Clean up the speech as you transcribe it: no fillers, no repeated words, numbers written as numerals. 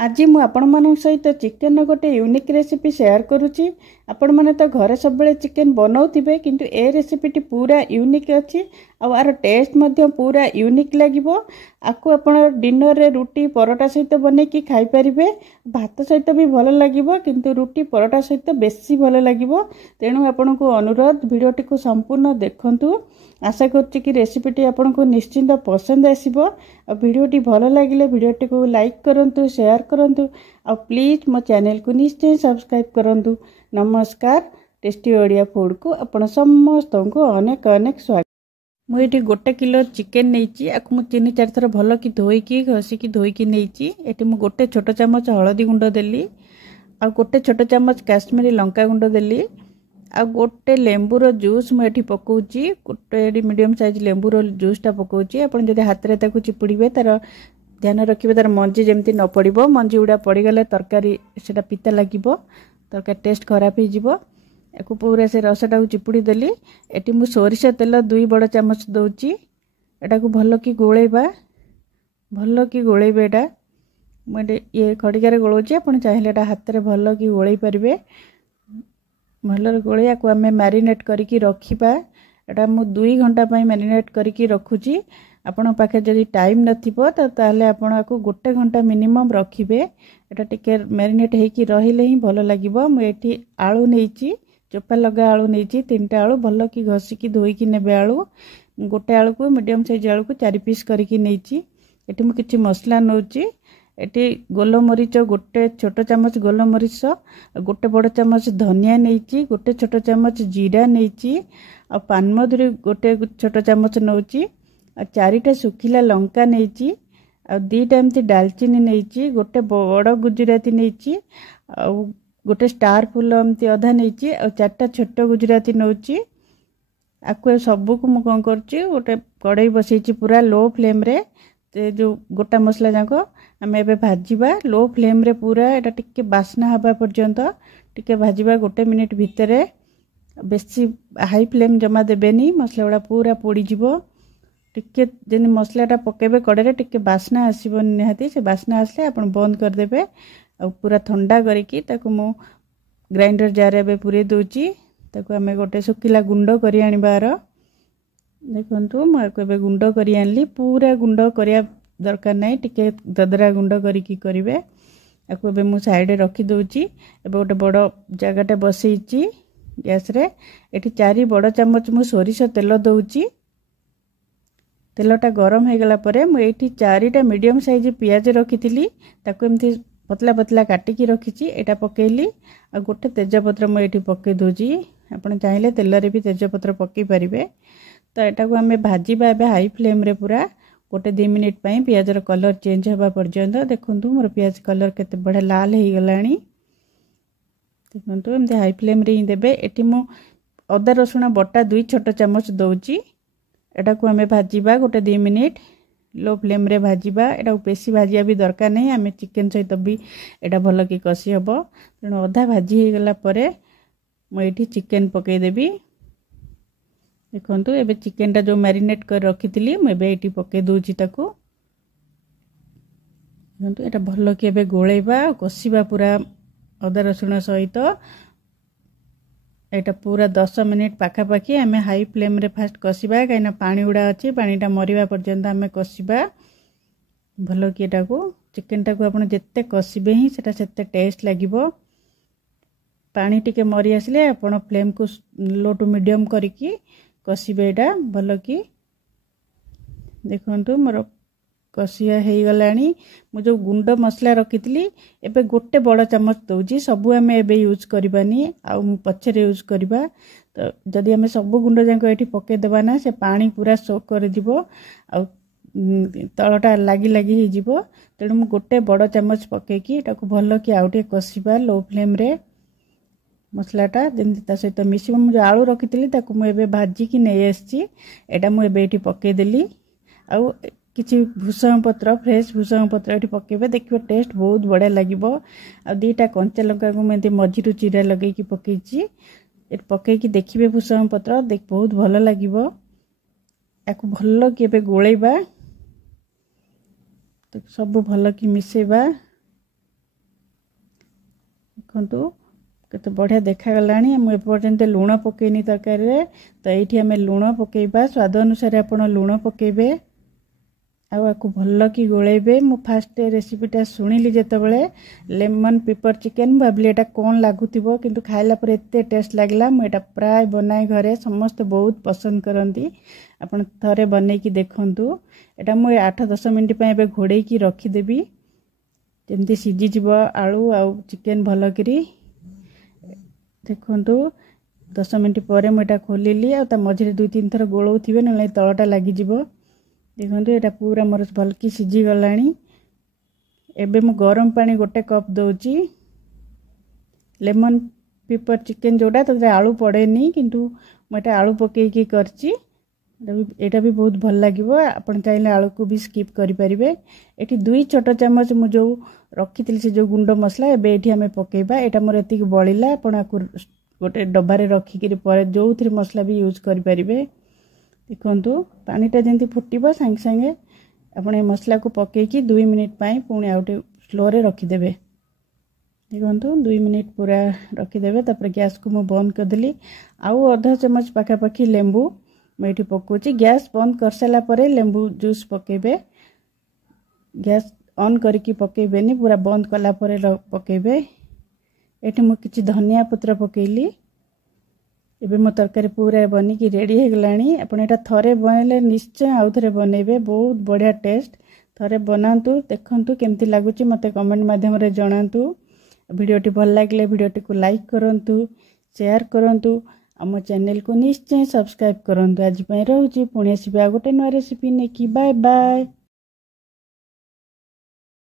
आज मु आपण मान सहित चिकेन गोटे यूनिक रेसिपी शेयर करुच्ची। आपण मैंने तो घरे सब बेले चिकेन बनाऊे किंतु ए रेसिपीटी पूरा यूनिक अच्छी आर टेस्ट मध्य पूरा यूनिक लगिबो। आपको आपण डिनर रे रुटी परोटा सहित बनैकी खाई परिबे। भात सहित भी भल लगिबो किंतु रुटी परोटा सहित बेसी भल लगिबो। तेणु आपण को अनुरोध वीडियोटी को संपूर्ण देखंतु। आशा करछि कि रेसिपीटी आपण को निश्चिंत पसंद आसीबो। आ वीडियोटी भल लागिले वीडियोटी को लाइक करंतु, शेयर करंतु आ प्लीज मो चैनल को निश्चय सब्सक्राइब करंतु। नमस्कार, टेस्टी ओडिया फूड को आपण समस्त को अनेक अनेक स्वागत। मुझे गोटे किलो चिकेन नहीं आपको मुझे 3-4 थर भल कि धोईकी घसिकी धोईकी नहीं। ये मुझे गोटे छोट चामच हलदी गुंड देली, आ गोटे छोट चामच काश्मीरी लंका गुंड देली, आ गोटे लेंबूर जूस मुझे पकाउची। गोटे मीडियम साइज लेंबूर जूसटा पकाउची। आपन जदि हाथ रे ताकू चिपुड़ीबे तार ध्यान रखिबे तार मंजी जेमती न पड़िबो। मंजी गुडा पड़ीगले तरकारी सेटा पिता लागिबो, तरकारी टेस्ट खराब हो जिवो। याकू पूरा से रसटा को चिपुड़ी देली। एटी मु सोरिष तेल 2 बड़ चामच दउची। एटा को भल की गोळेबा, भल की गोळेबे। एटा मुझे ये खड़िकार गोळौची। आपण चाहिले एटा हाथ रे भल की गोळै परिबे। भल गोळे याकू आमे मैरिनेट करके रखिबा। एटा मु 2 घंटा पई मैरिनेट करके रखुची। आपण पाखे जदि टाइम नथिबो त ताले आपण आकू 1 घंटा मिनिमम रखिबे। एटा टिके मैरिनेट हेकी रहिले ही भल लागिबो। मु एठी आळू नेइची, चोपा लगा आळू नेइची। 3टा आळू भल की घसिकी धोईकी नेबे। आळू गोटे आळू को मीडियम साइज आळू को 4 पीस करके नेइची। एठी मु किछि मसला नउची। एटी गोलमरीच गोटे छोट चामच गोलमरीच, गोटे बड़ चामच धनिया नेइची, गोटे छोट चामच जीरा नेइची, आ पानमधुरी गोटे छोट चामच नउची, आ 4टा सुखिला लंका नेइची, आ 2टा एमती दालचीनी नेइची, गोटे बड़ गुजराती नेइची, आ गोटे स्टार फूल एमती अधा नेइची, आ 4टा छोट गुजराती नउची। आकु सबु को मु कोन करची, गोटे कड़ाई बसैची पूरा लो फ्लेम रे। ते जो गोटा मसला जाको आम एबे भाजीबा लो फ्लेम रे पूरा। एटा टिके बास्ना हबा पर्यंत टिके भाजीबा 1 मिनिट भितरे। बेसी हाई फ्लेम जमा देबेनी, मसला गुड़ा पूरा पोड़ी जिवो। टिके जेन मसलाटा पकेबे कड़े टिके बास्ना आसीबो निहाती। से बास्ना आसले आपण बंद कर देबे। आ पूरा ठंडा करिकी ताको मु ग्राइंडर जार एबे पूरे दोची। ताको आमे गोटे सुखिला गुंड करी आनिबार। देखंतु मु एबे गुंड करी आनली। पूरा गुंड करिया दरकार नहीं, टिके ददरा गुंड करिकी करिवे। आकु एबे मु साइड रे रखी दोची। एबे गोटे बड़ जगाटे बसैची गैस रे। एठी 4 बड़ चामच मु सोरिष तेल दउची। तेलटा गरम हो गला परे मु एठी 4टा मीडियम साइज पियाज रखिथिली, ताको एमथि पतला पतला काटिकी रखिची। एटा पकेइली। आ गोटे तेजपत्र मु एठी पके दोजी। आपण चाहिले तेल रे भी तेजपत्र पके परिबे। तो एटा को हमें भाजीबा एबे हाई फ्लेम रे पूरा 1-2 मिनिट पई पियाज रो कलर चेंज होबा पर्यंत। देखंतु मोर पियाज कलर केते बढा लाल हे गलानी। देखंतु एमते हाई फ्लेम रे ही देबे। एठी मु अदा रसुण बटा 2 छोट चामच दउची। एटा को हमें भाजीबा 1-2 मिनिट लो फ्लेम रे भाजीबा। एटा बेसी भाजिया भी दरकार नहीं, हमें चिकेन सहित भी एटा भल की कसी हबो। तेणु अधा भाजी हे गला परे मु एठी चिकेन पके देबी। देखंतु एबे चिकेन टा जो मैरिनेट कर रखिथिली मु एबे एठी पके दोची ताको। देखंतु एटा भल की एबे गोळेबा कसीबा पूरा अदा रसुण सहित। एटा पूरा 10 मिनिट पाखा पाखी आमे हाई फ्लेम रे फास्ट कसीबा। काइना पानी उडा अछि, पानीटा मरिबा पर्यंत आमे कसीबा भल की। एटा को चिकेन टा को आपण जत्ते कसीबे ही सेटा सेते टेस्ट लागिबो। पानी टिके मरि आसले आपण फ्लेम को लो टू मीडियम करिकी कसीबे एटा भल की। देखंतु मोर कसिया हे गलानी। मु जो गुंड मसला रखितली एबे गोटे बड़ चामच दउजी। सबु हमें एबे यूज करबानी, आ पछरे यूज करबा। तो जदि हमें सबु गुंड जाको एठी पके देबा ना, से पानी पूरा सोक कर दिबो, आ तळटा लागी लागी हे जिवो। तेणु मु गोटे बड़ चामच पकेकी एटा को भल की आउटे कसीबा लो फ्लेम रे। मसलाटा जेमती ता सहित मिसिबो। मु जो आलू रखितली ताको मु एबे भाजी की नै आसची। एटा मु एबे एठी पके देली। आ किछि भूसंग पत्र, फ्रेश भूसंग पत्र एठी पकेबे। देखिबे टेस्ट बहुत बढ़िया लागिबो। आ 2टा कंचा लंका को मेंती मझिरु चिरा लगै की पकेची। एट पके की देखिबे भूसंग पत्र देख बहुत भल लागिबो। याकू भल की एबे गोळेबा। तो सब भल की मिसेबा। देखंतु केते बढ़िया देखागलानी मुझे एपर्यंत लुण पकईनी तरकारी तो ये आम लुण पकईबा स्वाद अनुसार आपण लुण पकईबे आपको भल कि गोलेबे मु फास्ट रेसिपीटा शुणिली जितेबाला लेमन पेपर चिकेन भाविली एटा कौन लगुव किंतु खाइला पर एते टेस्ट लगला मुझे प्राय बनाए घरे समस्ते बहुत पसंद करती आपण थरे बनईकी देखंतु एटा मुझे 8-10 मिनिट पे घोड़े की रखीदेवी जमती सीझीज आलू आ चिकेन भल करी देखंतु 10 मिनिट पर मुझे खोलिली आ मझे 2-3 थर गोलौथिबे न तलटा लगिजिवो देखो ये पूरा मोर भलकी सीझी गलानी एबे मु गरम पानी 1 कप दौची लेमन पेपर चिकेन जोड़ा तो आलू पड़ेनी किंतु मुझे आलू पकईकी करची एटा भी बहुत भल लगे आपन चाहिए आलू को भी स्किप करें ये 2 छोट चामच मु जो रखी से जो गुंड मसला एबे एठी हमें पकेबा एटा मोर एतिक बळिला आपण गोटे डब्बारे रखिक जो थी मसला भी यूज करें देखंतु पानीटा जमी फुटब सांगे सांगे आपने मसला को पकईकी 2 मिनिट पुणी आउटे स्लो रे रखीदेवे देखंतु 2 मिनिट पूरा रखीदेवे तापर गैस को मु बंद करदेली आउ आधा चमच पाखापाखि लेंबू मुझे पकाउची गैस बंद कर सारा पर लेंबू जूस पकेबे गैस ऑन करके पकेबेनी पूरा बंद कला पर पकेबे एठी मु किछि धनिया पत्र पकेली एबे मो तरकारी पूरा बनिकी रेडी हो गलानी आपण एटा थरे बनले निश्चय आउ थरे बनेबे बहुत बढ़िया टेस्ट थरे बनातु देखंतु केमती लागुची मते कमेंट माध्यम रे जणातु वीडियोटी भल लागले वीडियोटी को लाइक करंतु शेयर करंतु आम चैनल को निश्चय सब्सक्राइब करंतु आज पय रहउची पुणी आसीबे आ गोटे नया रेसिपी नेकी बाय बाय।